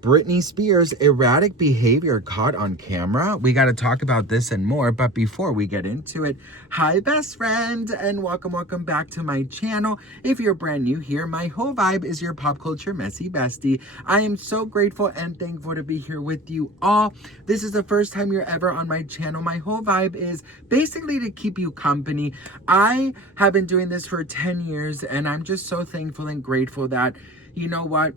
Britney Spears' erratic behavior caught on camera. We got to talk about this and more, but before we get into it, hi best friend, and welcome back to my channel. If you're brand new here, my whole vibe is your pop culture messy bestie. I am so grateful and thankful to be here with you all. This is the first time you're ever on my channel. My whole vibe is basically to keep you company. I have been doing this for 10 years, and I'm just so thankful and grateful that, you know what,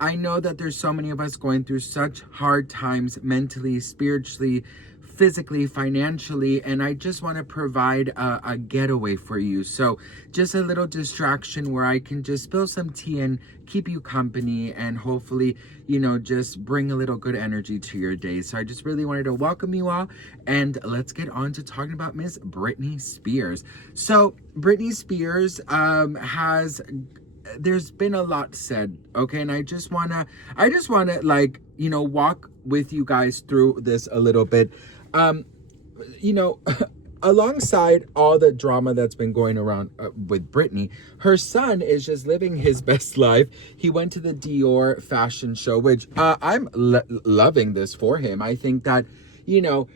I know that there's so many of us going through such hard times mentally, spiritually, physically, financially, and I just want to provide a getaway for you. So just a little distraction where I can just spill some tea and keep you company and hopefully, you know, just bring a little good energy to your day. So I just really wanted to welcome you all, and let's get on to talking about Miss Britney Spears. So Britney Spears there's been a lot said, okay, and I just wanna like, you know, walk with you guys through this a little bit. You know, alongside all the drama that's been going around with Britney, her son is just living his best life. He went to the Dior fashion show, which I'm loving this for him. I think that, you know,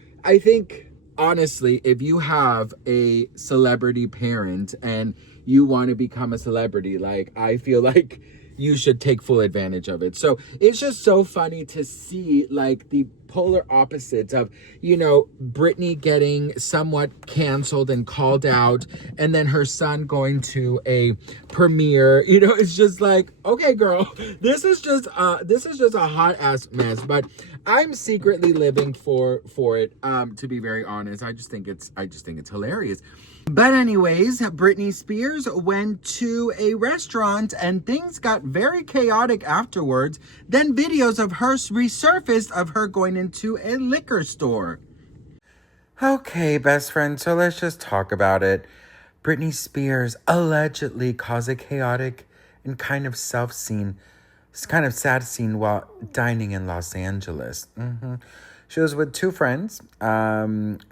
honestly, if you have a celebrity parent and you want to become a celebrity, like, I feel like you should take full advantage of it. So it's just so funny to see like the polar opposites of, you know, Britney getting somewhat canceled and called out, and then her son going to a premiere. You know, it's just like, okay, girl, this is just a hot ass mess. But I'm secretly living for it. To be very honest, I just think it's hilarious. But anyways, Britney Spears went to a restaurant and things got very chaotic afterwards. Then videos of her resurfaced of her going into a liquor store. Okay, best friend, so let's just talk about it. Britney Spears allegedly caused a chaotic and kind of sad scene while dining in Los Angeles. She was with two friends.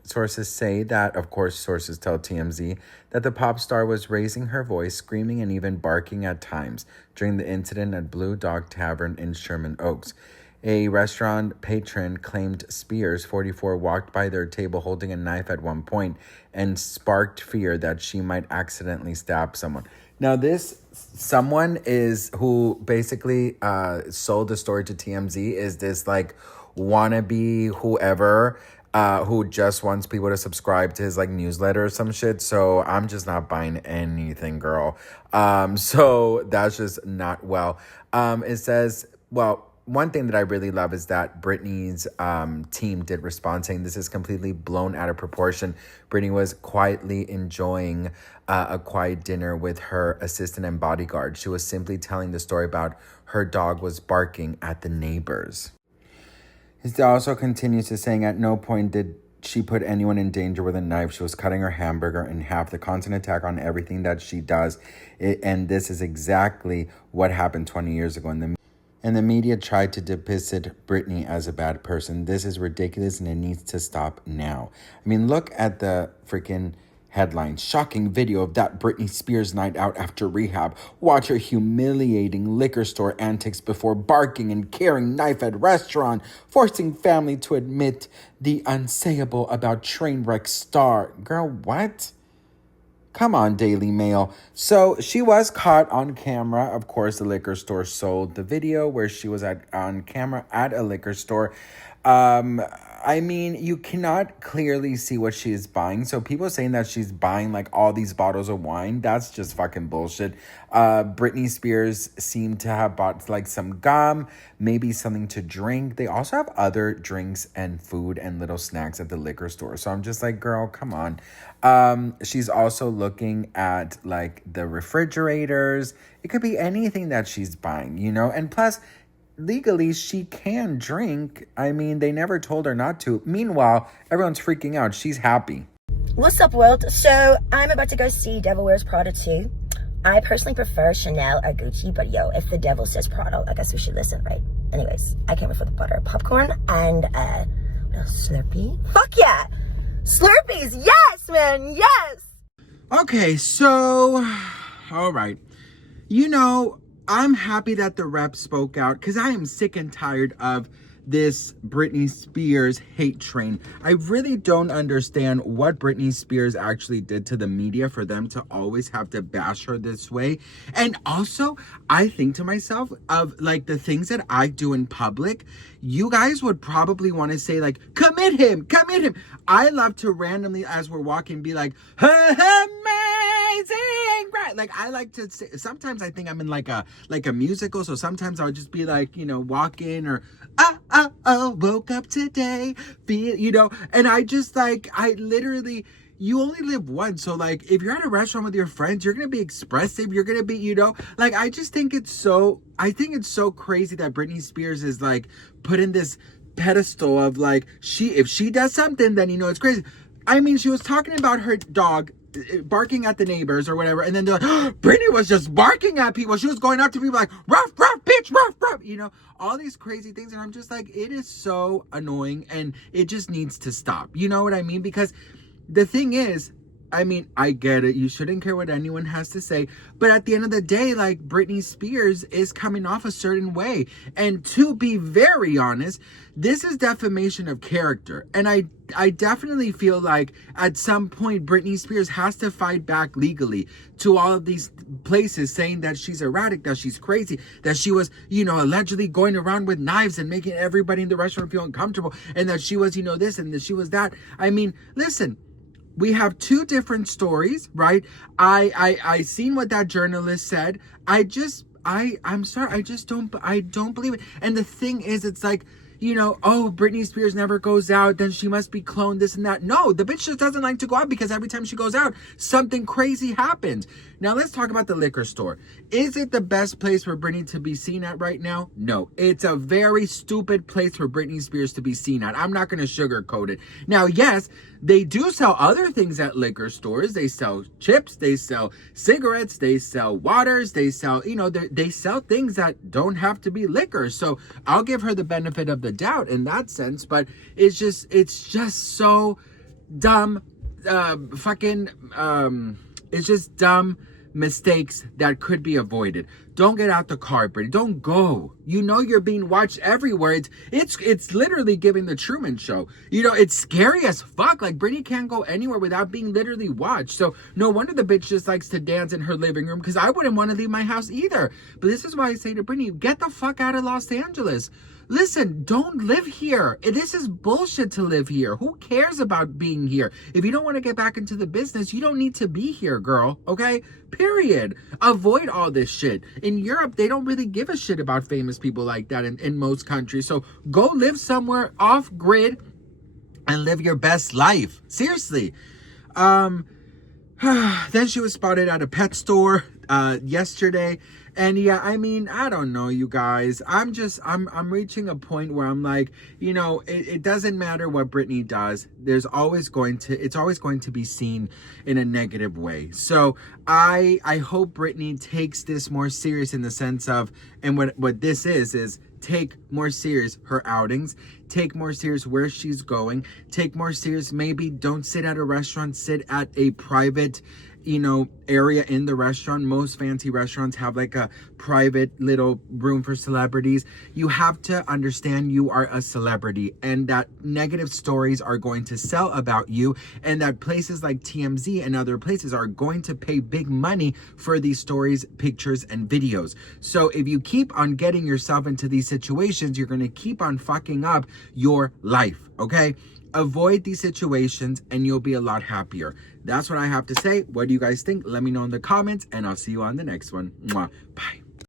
Sources say that, of course, sources tell TMZ that the pop star was raising her voice, screaming, and even barking at times during the incident at Blue Dog Tavern in Sherman Oaks. A restaurant patron claimed Spears, 44, walked by their table holding a knife at one point and sparked fear that she might accidentally stab someone. Now, this someone is who basically sold the story to TMZ is this like wannabe whoever who just wants people to subscribe to his like newsletter or some shit. So I'm just not buying anything, girl. So that's just not well. It says, well, one thing that I really love is that Britney's team did respond, saying this is completely blown out of proportion. Britney was quietly enjoying a quiet dinner with her assistant and bodyguard. She was simply telling the story about her dog was barking at the neighbors. It also continues to saying, at no point did she put anyone in danger with a knife. She was cutting her hamburger in half. The constant attack on everything that she does. And this is exactly what happened 20 years ago. And the media tried to depict Britney as a bad person. This is ridiculous and it needs to stop now. I mean, look at the freaking headline. Shocking video of that Britney Spears night out after rehab. Watch her humiliating liquor store antics before barking and carrying knife at restaurant, forcing family to admit the unsayable about train wreck star. Girl, what? Come on, Daily Mail. So she was caught on camera. Of course, the liquor store sold the video where she was on camera at a liquor store. I mean, you cannot clearly see what she is buying. So people saying that she's buying like all these bottles of wine, that's just fucking bullshit. Britney Spears seemed to have bought like some gum, maybe something to drink. They also have other drinks and food and little snacks at the liquor store. So I'm just like, girl, come on. She's also looking at like the refrigerators. It could be anything that she's buying, you know? And plus, legally, she can drink. I mean, they never told her not to. Meanwhile, everyone's freaking out. She's happy. What's up, world? So I'm about to go see Devil Wears Prada 2. I personally prefer Chanel or Gucci, but yo, if the devil says Prada, I guess we should listen, right? Anyways, I came in for the butter popcorn and Slurpee. Fuck yeah! Slurpees, yes, man, yes! Okay, so, all right. You know, I'm happy that the rep spoke out because I am sick and tired of this Britney Spears hate train. I really don't understand what Britney Spears actually did to the media for them to always have to bash her this way. And also, I think to myself of like the things that I do in public, you guys would probably want to say like, commit him. I love to randomly, as we're walking, be like, amazing, right? Like I like to say, sometimes I think I'm in like a musical, so sometimes I'll just be like, walking or woke up today, feel, and I just like, I literally, you only live once. So like, if you're at a restaurant with your friends, you're going to be expressive. You're going to be, like, I think it's so crazy that Britney Spears is like put in this pedestal of like, if she does something, then, it's crazy. I mean, she was talking about her dog barking at the neighbors or whatever, and then they're like, Britney was just barking at people. She was going up to people like, ruff, bitch, ruff, all these crazy things. And I'm just like, it is so annoying and it just needs to stop. You know what I mean? Because the thing is, I mean, I get it. You shouldn't care what anyone has to say. But at the end of the day, like, Britney Spears is coming off a certain way. And to be very honest, this is defamation of character. And I definitely feel like at some point, Britney Spears has to fight back legally to all of these places saying that she's erratic, that she's crazy, that she was, allegedly going around with knives and making everybody in the restaurant feel uncomfortable, and that she was, this and that she was that. I mean, listen. We have two different stories, right? I seen what that journalist said. I'm sorry. I don't believe it. And the thing is, it's like, oh, Britney Spears never goes out, then she must be cloned, this and that. No, the bitch just doesn't like to go out because every time she goes out, something crazy happens. Now, let's talk about the liquor store. Is it the best place for Britney to be seen at right now? No. It's a very stupid place for Britney Spears to be seen at. I'm not going to sugarcoat it. Now, yes, they do sell other things at liquor stores. They sell chips, they sell cigarettes, they sell waters, they sell, they sell things that don't have to be liquor. So I'll give her the benefit of the doubt in that sense, but it's just so dumb, it's just dumb mistakes that could be avoided. Don't get out the car, Britney. Don't go. You're being watched everywhere. It's literally giving the Truman Show. It's scary as fuck. Like, Britney can't go anywhere without being literally watched. So no wonder the bitch just likes to dance in her living room, because I wouldn't want to leave my house either. But this is why I say to Britney, get the fuck out of Los Angeles. Listen, don't live here. This is bullshit to live here. Who cares about being here? If you don't want to get back into the business, you don't need to be here, girl. Okay? Period. Avoid all this shit. In Europe, they don't really give a shit about famous people like that in most countries. So go live somewhere off grid and live your best life. Seriously. Then she was spotted at a pet store yesterday. And yeah, I mean, I don't know, you guys. I'm reaching a point where I'm like, it doesn't matter what Britney does. It's always going to be seen in a negative way. So I hope Britney takes this more serious in the sense of, and what this is take more serious her outings, take more serious where she's going, take more serious, maybe don't sit at a restaurant, sit at a private area in the restaurant. Most fancy restaurants have like a private little room for celebrities. You have to understand you are a celebrity and that negative stories are going to sell about you, and that places like TMZ and other places are going to pay big money for these stories, pictures, and videos. So if you keep on getting yourself into these situations, you're going to keep on fucking up your life, okay? Avoid these situations and you'll be a lot happier. That's what I have to say. What do you guys think? Let me know in the comments, and I'll see you on the next one. Mwah. Bye.